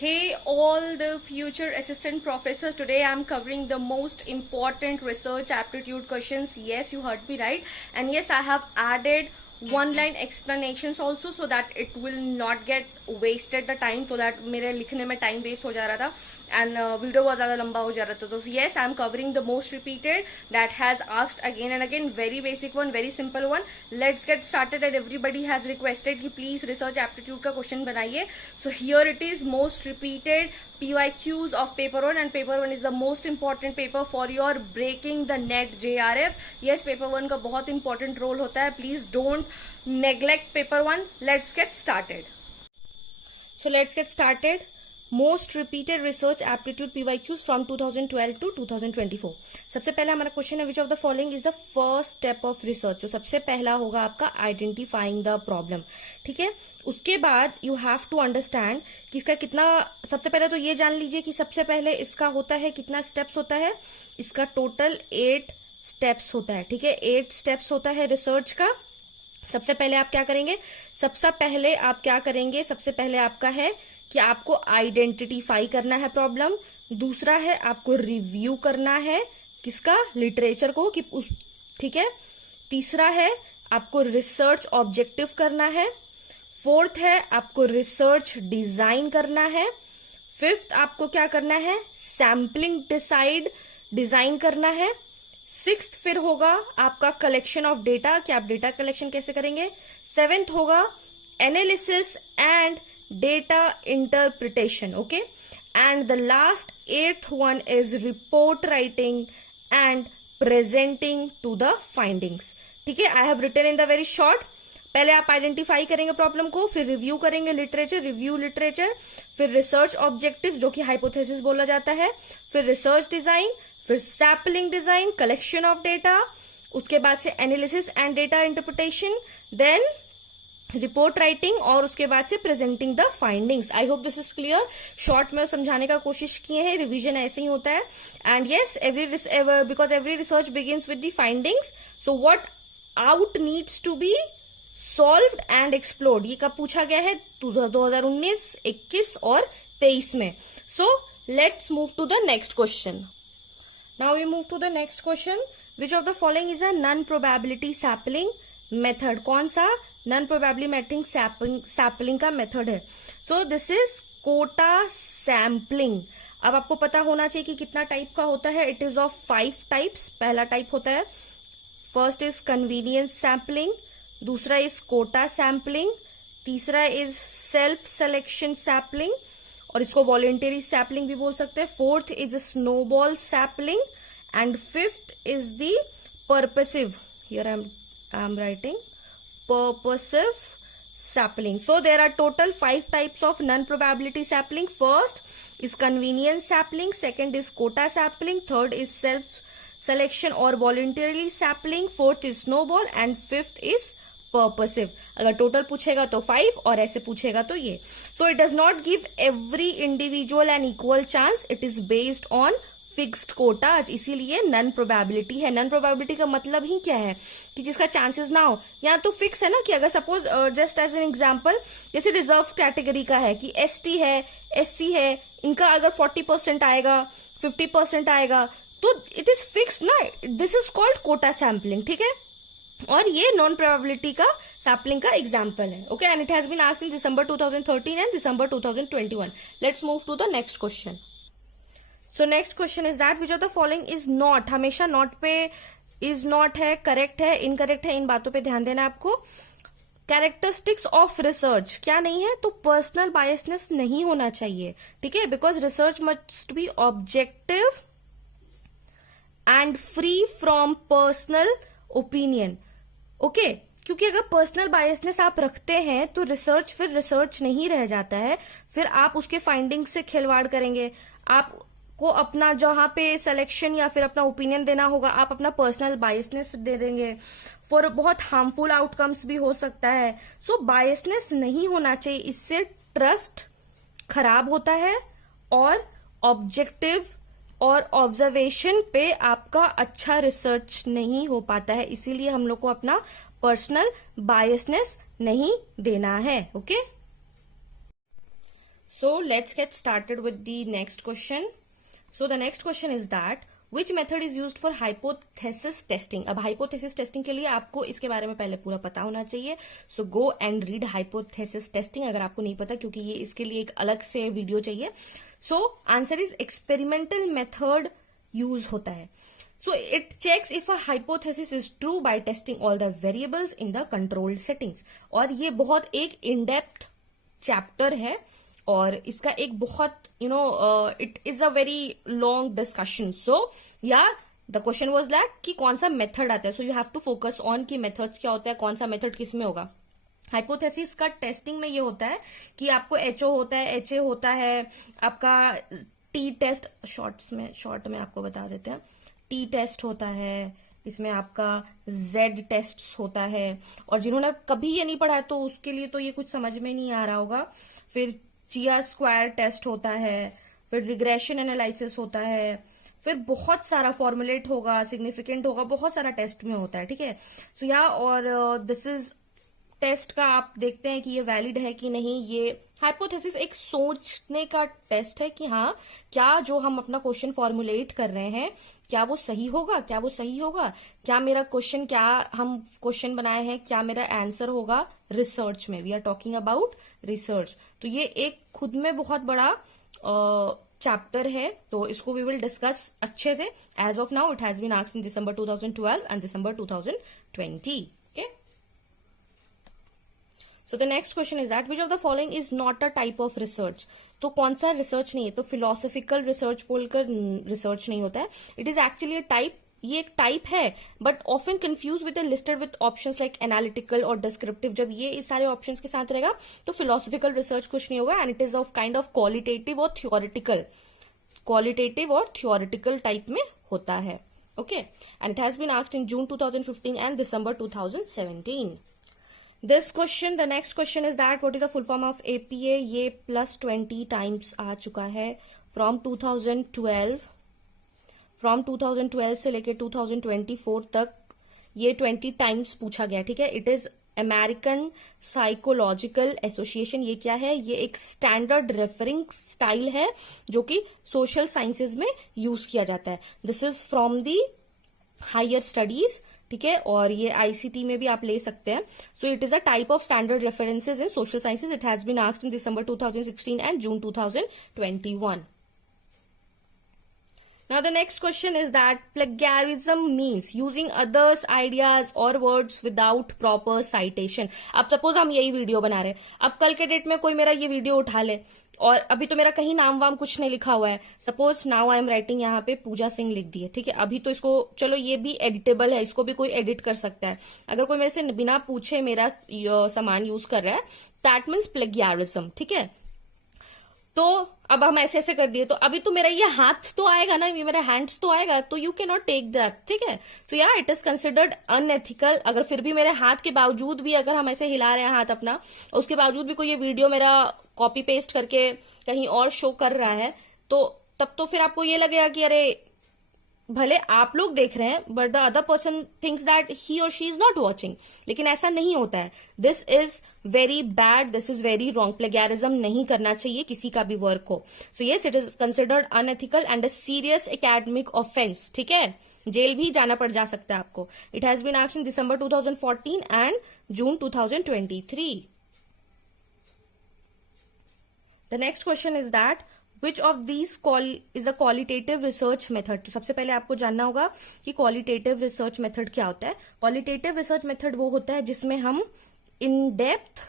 Hey, all the future assistant professors. Today I'm covering the most important research aptitude questions. Yes, you heard me right. And yes, I have added one line explanations also so that it will not get wasted the time, so that मेरे लिखने में time waste हो जा रहा था and video बहुत ज़्यादा लंबा हो जा रहा था. तो yes, I'm covering the most repeated that has asked again and again. Very basic one, very simple one. Let's get started. And everybody has requested कि please research aptitude का question बनाइए. So here it is, most repeated PYQs of paper 1, and paper 1 is the most important paper for your breaking the net JRF. Yes, paper 1 का बहुत important role होता है. Please don't neglect paper 1. Let's get started. So let's get started. Most repeated research aptitude PYQs from 2012 to 2024. सबसे पहला हमारा question है, विच of the following is the first step of research. तो सबसे पहला होगा आपका आइडेंटिफाइंग द प्रॉब्लम. ठीक है, उसके बाद यू हैव टू अंडरस्टैंड कि इसका कितना, सबसे पहले तो ये जान लीजिए कि सबसे पहले इसका होता है कितना स्टेप्स होता है. इसका टोटल 8 स्टेप्स होता है. ठीक है, 8 स्टेप्स होता है रिसर्च का. सबसे पहले आप क्या करेंगे, सबसे पहले आपका है कि आपको आइडेंटिफाई करना है प्रॉब्लम. दूसरा है आपको रिव्यू करना है किसका, लिटरेचर को कि ठीक है. तीसरा है आपको रिसर्च ऑब्जेक्टिव करना है. फोर्थ है आपको रिसर्च डिजाइन करना है. फिफ्थ आपको क्या करना है, सैम्पलिंग डिजाइन करना है. सिक्स्थ फिर होगा आपका कलेक्शन ऑफ डेटा, कि आप डेटा कलेक्शन कैसे करेंगे. सेवेंथ होगा analysis and data interpretation. Okay, and the last 8th one is report writing and presenting to the findings. ठीक है, I have written in the very short. पहले आप identify करेंगे प्रॉब्लम को, फिर रिव्यू करेंगे लिटरेचर, फिर रिसर्च ऑब्जेक्टिव जो कि हाइपोथेसिस बोला जाता है, फिर रिसर्च डिजाइन, फिर sampling design, collection of data, उसके बाद से analysis and data interpretation, then report writing, और उसके बाद से presenting the findings. I hope this is clear. Short में समझाने का कोशिश किए हैं, रिवीजन ऐसे ही होता है. And yes, because every research begins with the findings. So what out needs to be solved and explored, ये कब पूछा गया है, 2019, 21 और 23 में. So let's move to the next question. Now we move to the next question. Which of the following is a non probability sampling method. कौन सा non probability sampling का मेथड है. So this is quota sampling. अब आपको पता होना चाहिए कि कितना टाइप का होता है. It is of 5 types. पहला टाइप होता है, फर्स्ट इज कन्वीनियंस सैम्पलिंग, दूसरा इज कोटा सैम्पलिंग, तीसरा इज सेल्फ सिलेक्शन सैम्पलिंग, और इसको वॉलेंटरी सैम्पलिंग भी बोल सकते हैं. Fourth is snowball sampling, and fifth is the purposive, here I am writing purposive sampling. So there are total 5 types of non-probability sampling. First is convenience sampling, second is quota sampling, third is self-selection or voluntarily sampling, fourth is snowball, and fifth is purposive. अगर total पूछेगा तो 5 और ऐसे पूछेगा तो ये. So it does not give every individual an equal chance. It is based on fixed Kota's, इसीलिए none probability है. नन प्रोबेबिलिटी का मतलब ही क्या है कि जिसका चांसेस ना हो. यहाँ तो फिक्स है ना, कि अगर suppose just as an example, जैसे रिजर्व कैटेगरी का है कि एसटी है, एससी है, इनका अगर 40% आएगा, 50% आएगा, तो इट इज फिक्स्ड ना. This is called quota sampling. ठीक है, और ये नॉन प्रोबेबिलिटी का सैम्पलिंग का एग्जाम्पल है. Okay, and it has been asked in December 2013 and December 2021. Let's move to the next question. So next question is that which of the following is not. हमेशा not पे is not है, correct है, incorrect है, इन बातों पे ध्यान देना आपको. कैरेक्टरिस्टिक्स ऑफ रिसर्च क्या नहीं है, तो पर्सनल बायसनेस नहीं होना चाहिए. ठीक है, because research must be objective and free from personal opinion. Okay, क्योंकि अगर पर्सनल बायसनेस आप रखते हैं तो रिसर्च फिर रिसर्च नहीं रह जाता है. फिर आप उसके फाइंडिंग्स से खिलवाड़ करेंगे, आप को अपना जहां पे सिलेक्शन या फिर अपना ओपिनियन देना होगा, आप अपना पर्सनल बायसनेस दे देंगे, फॉर बहुत हार्मफुल आउटकम्स भी हो सकता है. सो बायसनेस नहीं होना चाहिए, इससे ट्रस्ट खराब होता है और ऑब्जेक्टिव और ऑब्जर्वेशन पे आपका अच्छा रिसर्च नहीं हो पाता है. इसीलिए हम लोग को अपना पर्सनल बायसनेस नहीं देना है. Okay, So let's get started with the next question. So the next question is that which method is used for hypothesis testing? अब hypothesis testing के लिए आपको इसके बारे में पहले पूरा पता होना चाहिए. So go and read hypothesis testing अगर आपको नहीं पता, क्योंकि ये इसके लिए एक अलग से वीडियो चाहिए. So answer is experimental method use होता है. So it checks if a hypothesis is true by testing all the variables in the controlled settings. और ये बहुत एक in depth चैप्टर है और इसका एक बहुत it is a very long discussion. So yeah the question was that कि कौन सा मेथड आता है. So you have to focus on कि मेथड्स क्या होता है, कौन सा मेथड किस में होगा. हाइपोथेसिस का टेस्टिंग में ये होता है कि आपको एचओ होता है, एचए होता है, आपका टी टेस्ट शॉर्ट में आपको बता देते हैं. टी टेस्ट होता है, इसमें आपका जेड टेस्ट होता है. और जिन्होंने कभी ये नहीं पढ़ा है तो उसके लिए तो ये कुछ समझ में नहीं आ रहा होगा. फिर चिया स्क्वायर टेस्ट होता है, फिर रिग्रेशन एनालिसिस होता है, फिर बहुत सारा फॉर्मुलेट होगा, सिग्निफिकेंट होगा, बहुत सारा टेस्ट में होता है. ठीक है. सो या और दिस इज टेस्ट का आप देखते हैं कि ये वैलिड है कि नहीं. ये हाइपोथेसिस एक सोचने का टेस्ट है कि हाँ क्या जो हम अपना क्वेश्चन फॉर्मुलेट कर रहे हैं क्या वो सही होगा, क्या वो सही होगा, क्या मेरा क्वेश्चन, क्या हम क्वेश्चन बनाए हैं क्या मेरा आंसर होगा रिसर्च में. We are talking about research. तो ये एक खुद में बहुत बड़ा चैप्टर है, तो इसको वी विल डिस्कस अच्छे से. As of now it has been asked in December 2012 and December 2020. So the next question is that which of the following is not a type of research? तो कौन सा research नहीं है. तो philosophical research बोलकर research नहीं होता है. It is actually a type. ये एक टाइप है but often confuse with listed with options like analytical और डिस्क्रिप्टिव. जब ये इस सारे ऑप्शंस के साथ रहेगा तो फिलोसफिकल रिसर्च कुछ नहीं होगा. And it is of kind of qualitative और थ्योरेटिकल टाइप में होता है. Okay. And it has been asked in June 2015 and December 2017. This question, the next question is that what is the full form of APA? ये +20 times आ चुका है from 2012. From 2012 से लेके 2024 तक ये 20 times पूछा गया. ठीक है. It is American psychological association. ये क्या है? ये एक स्टैंडर्ड रेफरिंग स्टाइल है जो कि सोशल साइंसेज में यूज किया जाता है. This is from the higher studies. ठीक है. और ये आईसीटी में भी आप ले सकते हैं. So it is a type of standard references in social sciences. It has been asked in December 2016 and June 2021. Now the next question is that plagiarism means using others' ideas or words without proper citation. अब suppose हम यही video बना रहे हैं. अब कल के date में कोई मेरा ये वीडियो उठा ले और अभी तो मेरा कहीं नाम वाम कुछ नहीं लिखा हुआ है. Suppose now I am writing यहाँ पे पूजा सिंह लिख दिए. ठीक है. अभी तो इसको चलो ये भी एडिटेबल है, इसको भी कोई एडिट कर सकता है. अगर कोई मेरे से बिना पूछे मेरा सामान यूज कर रहा है दैट मीन्स प्लेगियरिज्म. ठीक है. तो अब हम ऐसे ऐसे कर दिए तो अभी तो मेरा ये हाथ तो आएगा ना, ये मेरा हैंड्स तो आएगा, तो you can not take that. ठीक है. सो या इट इज कंसिडर्ड अनएथिकल. अगर फिर भी मेरे हाथ के बावजूद भी अगर हम ऐसे हिला रहे हैं हाथ अपना, उसके बावजूद भी कोई ये वीडियो मेरा कॉपी पेस्ट करके कहीं और शो कर रहा है, तो तब तो फिर आपको ये लगेगा कि अरे भले आप लोग देख रहे हैं but the other person thinks that he और शी इज नॉट वॉचिंग. लेकिन ऐसा नहीं होता है. This is very bad, this is very wrong. Plagiarism नहीं करना चाहिए किसी का भी वर्क को. So yes it is considered unethical and a serious academic offence. ठीक है. जेल भी जाना पड़ जा सकता है आपको. It has been asked in December 2014 and June 2023. The next question is that which of these is a qualitative research method? तो सबसे पहले आपको जानना होगा कि qualitative research method क्या होता है. qualitative research method वो होता है जिसमें हम in depth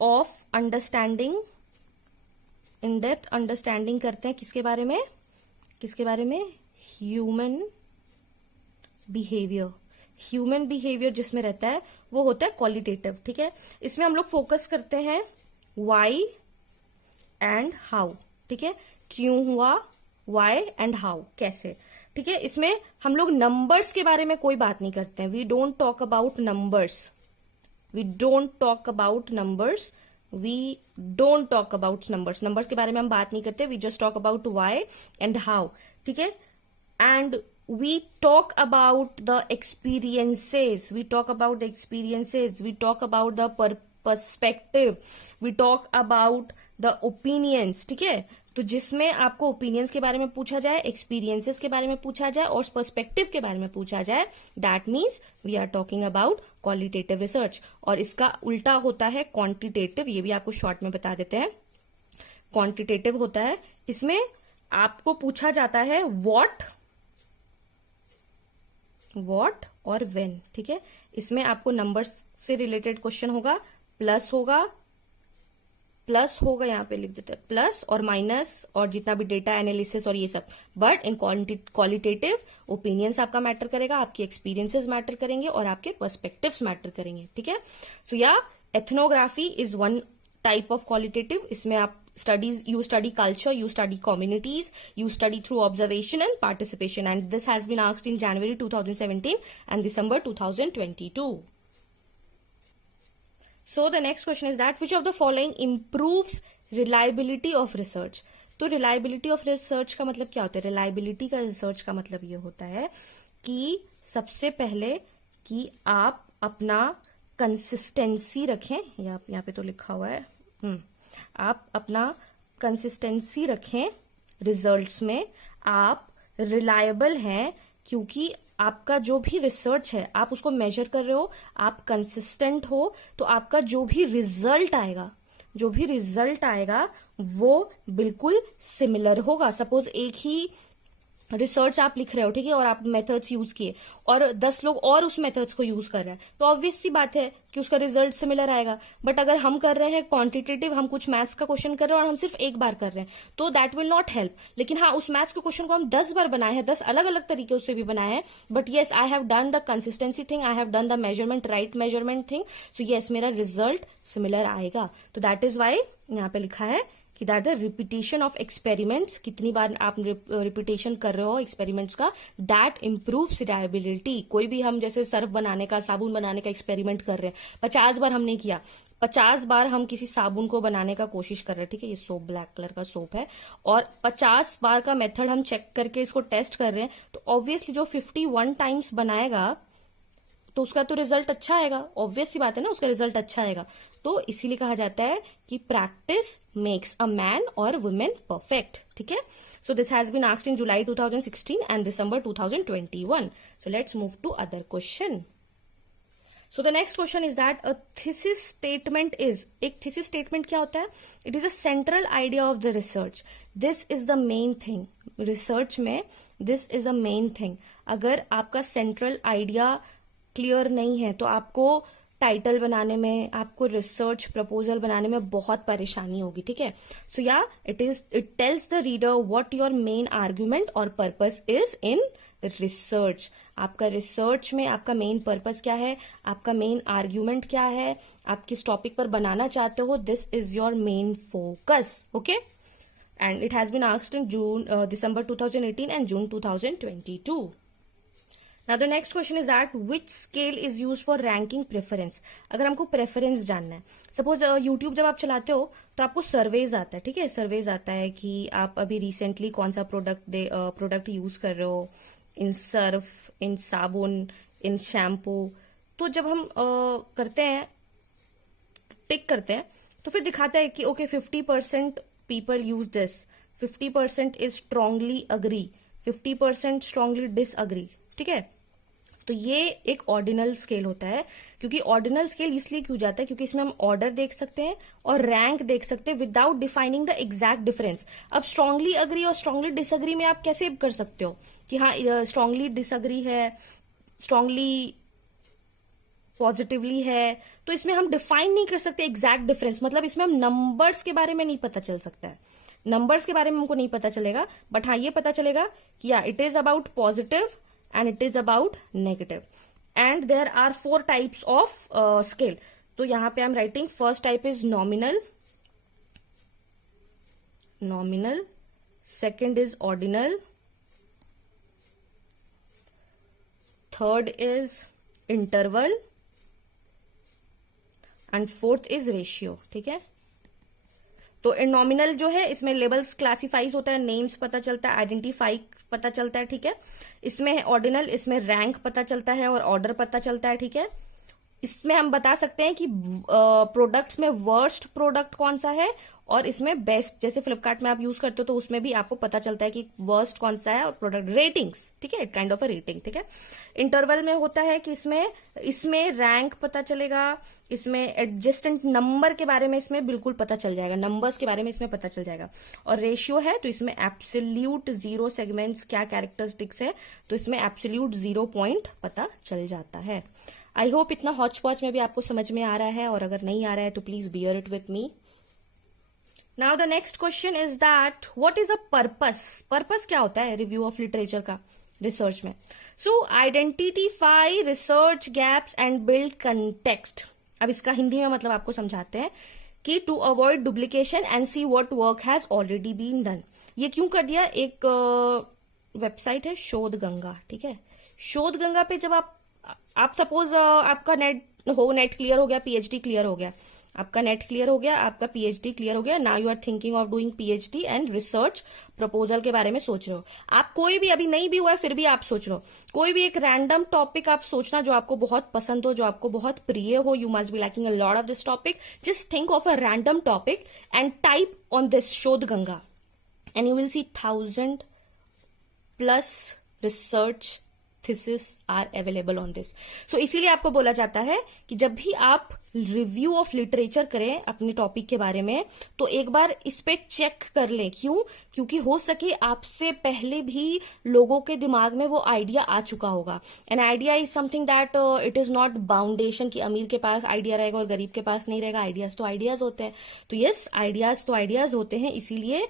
of understanding करते हैं. किसके बारे में? ह्यूमन बिहेवियर जिसमें रहता है वो होता है क्वालिटेटिव. ठीक है. इसमें हम लोग फोकस करते हैं वाई एंड हाउ. ठीक है. क्यों हुआ, वाई एंड हाउ, कैसे. ठीक है. इसमें हम लोग नंबर्स के बारे में कोई बात नहीं करते हैं. We don't talk about numbers. Numbers के बारे में हम बात नहीं करते. We just talk about why and how. ठीक है. And we talk about the experiences. We talk about the perspective. We talk about the opinions, ठीक है। तो जिसमें आपको ओपिनियंस के बारे में पूछा जाए, एक्सपीरियंसेस के बारे में पूछा जाए और पर्सपेक्टिव के बारे में पूछा जाए, that means we are talking about qualitative research. और इसका उल्टा होता है क्वांटिटेटिव, ये भी आपको शॉर्ट में बता देते हैं। क्वांटिटेटिव होता है, इसमें आपको पूछा जाता है व्हाट और व्हेन, ठीक है। इसमें आपको नंबर्स से रिलेटेड क्वेश्चन होगा, प्लस होगा यहाँ पे लिख देते हैं प्लस और माइनस और जितना भी डेटा एनालिसिस और ये सब। बट इन क्वालिटेटिव ओपिनियंस आपका मैटर करेगा, आपके एक्सपीरियंसेस मैटर करेंगे और आपके पर्सपेक्टिव्स मैटर करेंगे, ठीक है। सो या ethnography is one type of qualitative. इसमें आप you study culture, you study communities, you study through observation and participation, and this has been asked in January 2017 and December 2022. So the next question is that which of the following improves reliability of research? तो reliability of research का मतलब क्या होता है? reliability का research का मतलब ये होता है कि सबसे पहले कि आप अपना कंसिस्टेंसी रखें, या यहाँ पे तो लिखा हुआ है, आप अपना कंसिस्टेंसी रखें रिजल्ट्स में, आप रिलायबल हैं क्योंकि आपका जो भी रिसर्च है आप उसको मेजर कर रहे हो, आप कंसिस्टेंट हो, तो आपका जो भी रिजल्ट आएगा वो बिल्कुल सिमिलर होगा। सपोज एक ही रिसर्च आप लिख रहे हो, ठीक है, और आप मेथड्स यूज किए और 10 लोग और उस मेथड्स को यूज कर रहे हैं, तो ऑब्वियस सी बात है कि उसका रिजल्ट सिमिलर आएगा। बट अगर हम कर रहे हैं क्वांटिटेटिव, हम कुछ मैथ्स का क्वेश्चन कर रहे हैं और हम सिर्फ एक बार कर रहे हैं, तो दैट विल नॉट हेल्प। लेकिन हाँ, उस मैथ्स के क्वेश्चन को हम 10 बार बनाए हैं, 10 अलग अलग तरीके से भी बनाए हैं, but yes I have done the consistency thing, I have done the measurement, right measurement thing, so yes मेरा रिजल्ट सिमिलर आएगा। तो दैट इज वाई यहाँ पे लिखा है कि that the repetition of experiments, कितनी बार आप रिपीटेशन कर रहे हो एक्सपेरिमेंट्स का, दैट इम्प्रूव्स रिलायबिलिटी। कोई भी हम जैसे सर्फ बनाने का, साबुन बनाने का एक्सपेरिमेंट कर रहे हैं, 50 बार हमने किया, 50 बार हम किसी साबुन को बनाने का कोशिश कर रहे हैं, ठीक है, ये सोप ब्लैक कलर का सोप है, और 50 बार का मेथड हम चेक करके इसको टेस्ट कर रहे हैं, तो ऑब्वियसली जो 51 टाइम्स बनाएगा तो उसका तो रिजल्ट अच्छा आएगा, ऑब्वियस सी बात है ना, उसका रिजल्ट अच्छा आएगा। तो इसीलिए कहा जाता है कि प्रैक्टिस मेक्स अ मैन और वुमेन परफेक्ट, ठीक है। So this has been asked in July 2016 and December 2021. So let's move to other question. So the next question is that a thesis statement is, एक thesis statement क्या होता है? It is a central idea of the research, this is the main thing. Research में this is a main thing. अगर आपका central idea clear नहीं है तो आपको टाइटल बनाने में, आपको रिसर्च प्रपोजल बनाने में बहुत परेशानी होगी, ठीक है। सो या it tells the reader what your main argument और पर्पस इज इन रिसर्च। आपका रिसर्च में आपका मेन पर्पस क्या है, आपका मेन आर्ग्यूमेंट क्या है, आप किस टॉपिक पर बनाना चाहते हो, this is your main focus, okay. And it has been asked in December 2018 and June 2022. Now the next question is that which scale is used for ranking preference? अगर हमको प्रेफरेंस जानना है, सपोज यूट्यूब जब आप चलाते हो तो आपको सर्वेज आता है, ठीक है, सर्वेज आता है कि आप अभी रिसेंटली कौन सा प्रोडक्ट यूज कर रहे हो, इन सर्फ, इन साबुन, इन शैम्पू। तो जब हम करते हैं, टिक करते हैं, तो फिर दिखाता है कि okay 50% people use this, 50% is strongly agree, 50% strongly disagree, ठीक है। तो ये एक ऑर्डिनल स्केल होता है, क्योंकि ऑर्डिनल स्केल इसलिए क्यों जाता है क्योंकि इसमें हम ऑर्डर देख सकते हैं और रैंक देख सकते हैं without defining the exact difference. अब स्ट्रांगली अग्री और स्ट्रांगली डिसअग्री में आप कैसे कर सकते हो कि हाँ स्ट्रांगली डिसअग्री है, स्ट्रांगली पॉजिटिवली है, तो इसमें हम डिफाइन नहीं कर सकते एग्जैक्ट डिफरेंस। मतलब इसमें हम नंबर्स के बारे में नहीं पता चल सकता है, नंबर्स के बारे में हमको नहीं पता चलेगा, बट हाँ ये पता चलेगा कि या it is about positive and it is about negative, and there are 4 types of scale. तो यहाँ पे I'm writing first type is nominal, second is ordinal, third is interval and fourth is ratio, ठीक है। तो nominal जो है इसमें labels classifies होता है, नेम्स पता चलता है, आइडेंटिफाई पता चलता है, ठीक है। इसमें ऑर्डिनल, इसमें रैंक पता चलता है और ऑर्डर पता चलता है, ठीक है। इसमें हम बता सकते हैं कि प्रोडक्ट्स में वर्स्ट प्रोडक्ट कौन सा है और इसमें बेस्ट, जैसे फ्लिपकार्ट में आप यूज करते हो तो उसमें भी आपको पता चलता है कि वर्स्ट कौन सा है और प्रोडक्ट रेटिंग्स, ठीक है, it kind of a rating, ठीक है। इंटरवल में होता है कि इसमें रैंक पता चलेगा, इसमें एडजस्टेंट नंबर के बारे में इसमें बिल्कुल पता चल जाएगा, नंबर्स के बारे में इसमें पता चल जाएगा। और रेशियो है तो इसमें एब्सोल्यूट 0 सेगमेंट्स क्या कैरेक्टरिस्टिक्स है, तो इसमें एब्सोल्यूट 0 पॉइंट पता चल जाता है। आई होप इतना हॉच पॉच में भी आपको समझ में आ रहा है, और अगर नहीं आ रहा है तो please bear it with me. Now the next question is that what is a purpose. Purpose क्या होता है रिव्यू ऑफ लिटरेचर का रिसर्च में? So identify research gaps and build context. अब इसका हिंदी में मतलब आपको समझाते हैं कि to avoid duplication and see what work has already been done. ये क्यों कर दिया? एक वेबसाइट है शोध गंगा, ठीक है। शोध गंगा पे जब आप सपोज आपका नेट क्लियर हो गया, पीएचडी क्लियर हो गया, आपका नेट क्लियर हो गया, आपका पीएचडी क्लियर हो गया, now you are thinking of doing PhD and research proposal के बारे में सोच रहे हो। आप कोई भी, अभी नहीं भी हुआ है फिर भी आप सोच रहे हो, कोई भी एक रैंडम टॉपिक आप सोचना जो आपको बहुत पसंद हो, जो आपको बहुत प्रिय हो। You must be liking a lot of this topic. Just think of a random topic and type on this Shodhganga and you will see 1000+ research thesis are available on this. So इसीलिए आपको बोला जाता है कि जब भी आप review of literature करें अपने टॉपिक के बारे में तो एक बार इस पे चेक कर लें। क्यों? क्योंकि हो सके आपसे पहले भी लोगों के दिमाग में वो आइडिया आ चुका होगा। An idea is something that it is not boundation कि अमीर के पास आइडिया रहेगा और गरीब के पास नहीं रहेगा। आइडियाज तो आइडियाज होते हैं। तो यस, आइडियाज तो आइडियाज होते हैं, इसीलिए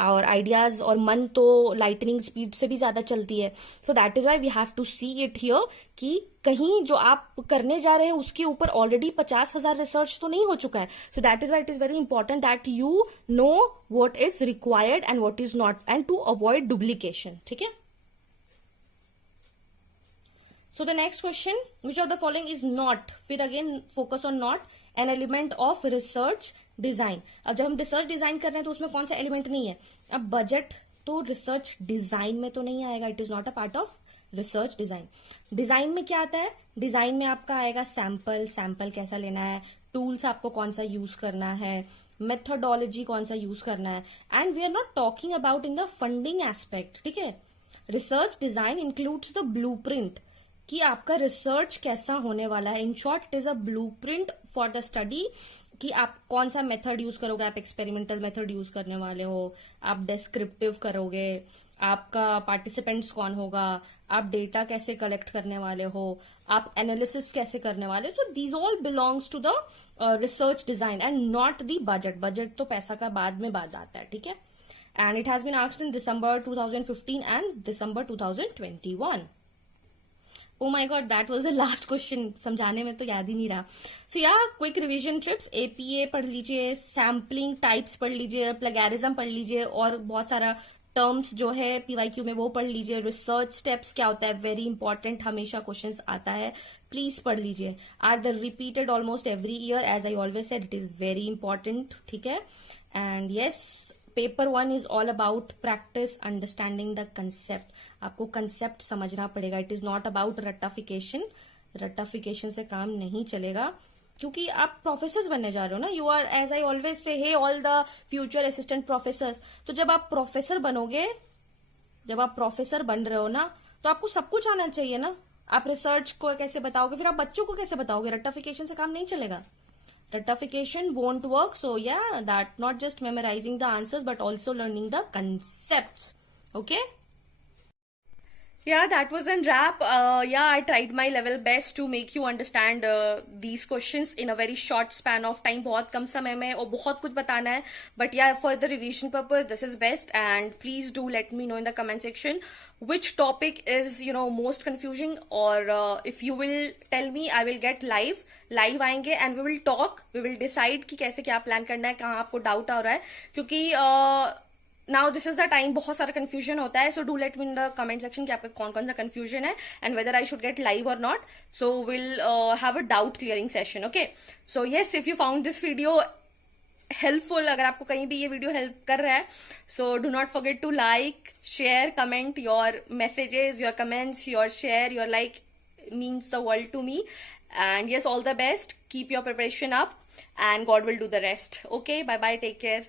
और आइडियाज और मन तो लाइटनिंग स्पीड से भी ज्यादा चलती है। So that is why we have to see it here कि कहीं जो आप करने जा रहे हैं उसके ऊपर ऑलरेडी 50,000 रिसर्च तो नहीं हो चुका है। So that is why it is very important that you know what is required and what is not, and to avoid duplication, ठीक है। So the next question, which of the following is not, फिर again focus on not, an element of research design. अब जब हम research design कर रहे हैं तो उसमें कौन सा एलिमेंट नहीं है? अब बजट तो रिसर्च डिजाइन में तो नहीं आएगा, it is not a part of research design. Design में क्या आता है? डिजाइन में आपका आएगा सैंपल कैसा लेना है, टूल्स आपको कौन सा यूज करना है, मेथोडोलॉजी कौन सा यूज करना है, and we are not talking about in the funding aspect, ठीक है। Research design includes the blueprint कि आपका रिसर्च कैसा होने वाला है। In short it is a blueprint for the study कि आप कौन सा मेथड यूज करोगे। आप एक्सपेरिमेंटल मेथड यूज करने वाले हो, आप डिस्क्रिप्टिव करोगे, आपका पार्टिसिपेंट्स कौन होगा, आप डेटा कैसे कलेक्ट करने वाले हो, आप एनालिसिस कैसे करने वाले हो। So these all belongs to the research design and not the budget. Budget तो पैसा का बाद में बाद आता है, ठीक है। And it has been asked in December 2015 and December 2021। Oh my God, that was the last question. समझाने में तो याद ही नहीं रहा। सो या क्विक रिविजन ट्रिप्स, एपीए पढ़ लीजिए, सैम्पलिंग टाइप्स पढ़ लीजिए, प्लेगैरिज्म पढ़ लीजिए, और बहुत सारा टर्म्स जो है पीवाईक्यू में वो पढ़ लीजिए। रिसर्च स्टेप्स क्या होता है, वेरी इंपॉर्टेंट, हमेशा क्वेश्चंस आता है, प्लीज पढ़ लीजिए। Are the repeated almost every year, as I always said, it is very important, ठीक है। And yes, paper 1 is all about practice understanding the concept. आपको कंसेप्ट समझना पड़ेगा। इट इज नॉट अबाउट रट्टाफिकेशन। रट्टाफिकेशन से काम नहीं चलेगा, क्योंकि आप प्रोफेसर्स बनने जा रहे हो ना। You are, as I always say, hey all the future assistant professors. तो जब आप प्रोफेसर बनोगे, जब आप प्रोफेसर बन रहे हो ना, तो आपको सब कुछ आना चाहिए ना। आप रिसर्च को कैसे बताओगे, फिर आप बच्चों को कैसे बताओगे? रट्टाफिकेशन से काम नहीं चलेगा। Ratification won't work. So yeah, that not just memorizing the answers but also learning the concepts. Okay. Yeah, that was a wrap. Yeah, I tried my level best to make you understand these questions in a very short span of time. बहुत कम समय में और बहुत कुछ बताना है. But yeah, for the revision purpose, this is best. And please do let me know in the comment section which topic is most confusing. Or if you will tell me, I will get live आएंगे and we will talk, we will decide कि कैसे क्या plan करना है, कहाँ आपको doubt आ रहा है, क्योंकि now this is the time, बहुत सारा कंफ्यूजन होता है. So do let me in the comment section कि आपका कौन कौन सा कंफ्यूजन है and whether I should get live और not. So will have a doubt clearing session. Okay, so yes, if you found this video helpful, अगर आपको कहीं भी ये वीडियो हेल्प कर रहा है, so do not forget to like, share, comment. Your messages, your comments, your share, your like means the world to me. And yes, all the best. Keep your preparation up and God will do the rest. Okay, bye bye. Take care.